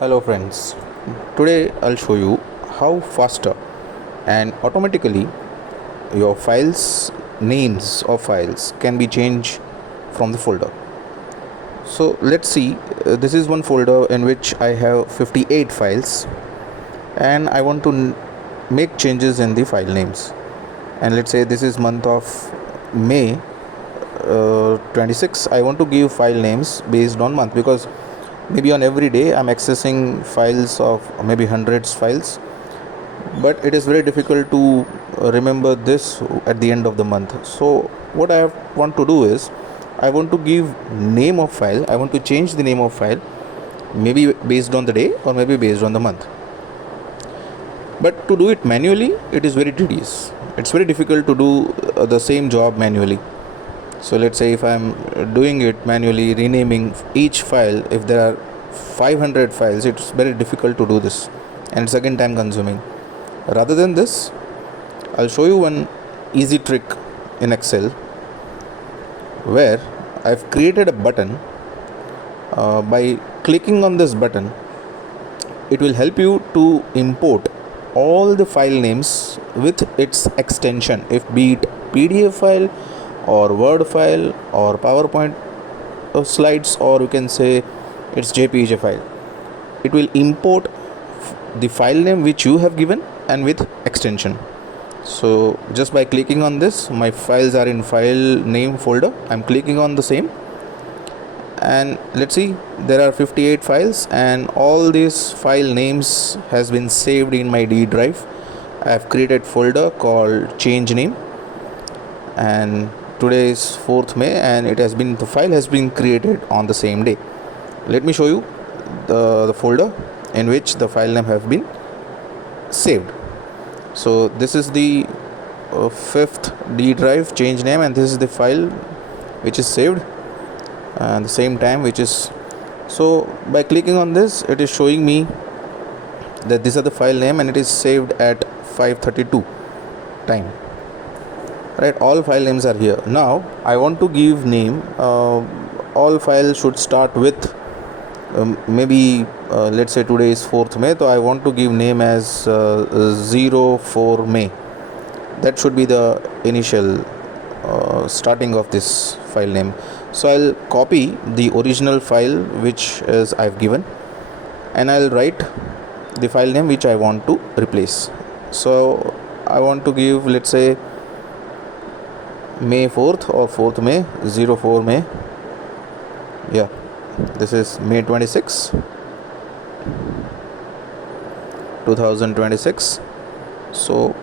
Hello friends, today I'll show you how faster and automatically your files names of files can be changed from the folder. So let's see, this is one folder in which I have 58 files and I want to make changes in the file names. And let's say this is month of May 26. I want to give file names based on month because maybe on every day I'm accessing files of maybe hundreds files, but it is very difficult to remember this at the end of the month. So what I want to do is I want to give name of file, I want to change the name of file maybe based on the day or maybe based on the month. But to do it manually, it is very tedious. It's very difficult to do the same job manually. So let's say if I'm doing it manually, renaming each file, if there are 500 files, it's very difficult to do this and it's again time consuming. Rather than this, I'll show you one easy trick in Excel where I've created a button. By clicking on this button, it will help you to import all the file names with its extension, if be it PDF file or Word file or PowerPoint slides, or you can say it's JPEG file. It will import the file name which you have given and with extension. So just by clicking on this, my files are in file name folder. I'm clicking on the same and let's see, there are 58 files and all these file names has been saved in my D drive. I have created folder called change name and today is 4th May and the file has been created on the same day. Let me show you the folder in which the file name have been saved. So this is the 5th D drive change name and this is the file which is saved and the same time which is, so by clicking on this, it is showing me that these are the file name and it is saved at 5:32 time. Right, all file names are here. Now I want to give name. All files should start with maybe let's say today is 4th May, so I want to give name as 04 May. That should be the initial starting of this file name. So I'll copy the original file which is I've given and I'll write the file name which I want to replace. So I want to give, let's say, May 4th or 4th May, 04 May. Yeah, this is May 26, 2026. So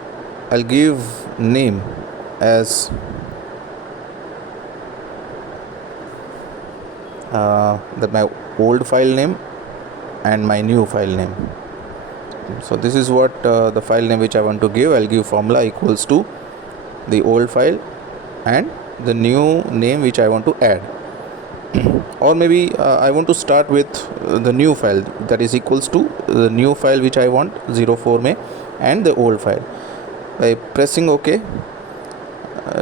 I'll give name as that my old file name and my new file name. So this is what the file name which I want to give. I'll give formula equals to the old file and the new name which I want to add. Or maybe I want to start with the new file, that is equals to the new file which I want, 04 May, and the old file. By pressing OK,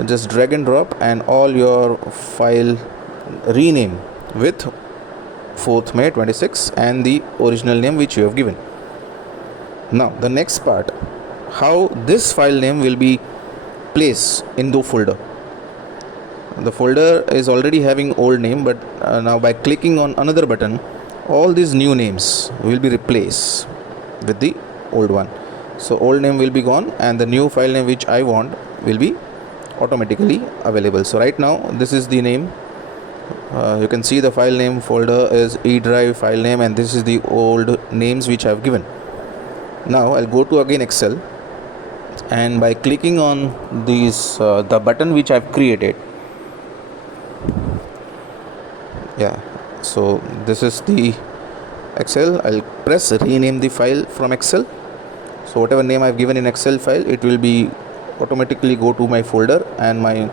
just drag and drop and all your file rename with 4th May 26 and the original name which you have given. Now the next part, how this file name will be placed in the folder. The folder is already having old name, but now by clicking on another button, all these new names will be replaced with the old one. So old name will be gone and the new file name which I want will be automatically available. So right now this is the name. You can see the file name folder is E drive file name and this is the old names which I have given. Now I'll go to again Excel and by clicking on these the button which I've created. Yeah, so this is the Excel. I'll press rename the file from Excel. So whatever name I've given in Excel file, it will be automatically go to my folder and my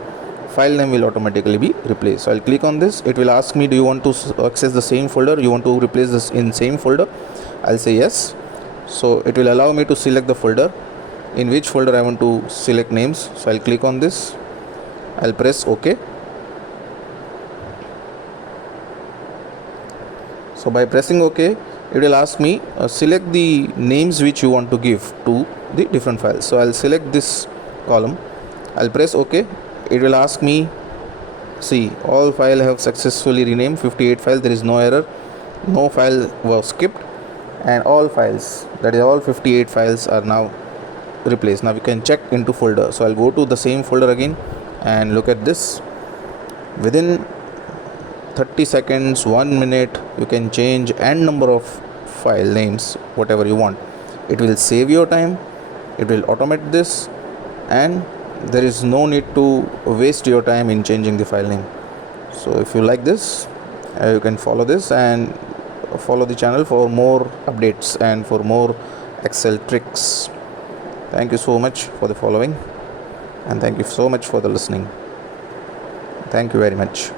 file name will automatically be replaced. So I'll click on this. It will ask me, do you want to access the same folder? You want to replace this in same folder? I'll say yes. So it will allow me to select the folder, in which folder I want to select names. So I'll click on this. I'll press OK. So by pressing OK, it will ask me select the names which you want to give to the different files. So I'll select this column, I'll press OK. It will ask me, see, all file have successfully renamed, 58 files, there is no error, no file was skipped, and all files, that is all 58 files, are now replaced. Now we can check into folder. So I'll go to the same folder again and look at this. Within 30 seconds, 1 minute, you can change n number of file names, whatever you want. It will save your time, it will automate this, and there is no need to waste your time in changing the file name. So if you like this, you can follow this and follow the channel for more updates and for more Excel tricks. Thank you so much for the following, and thank you so much for the listening. Thank you very much.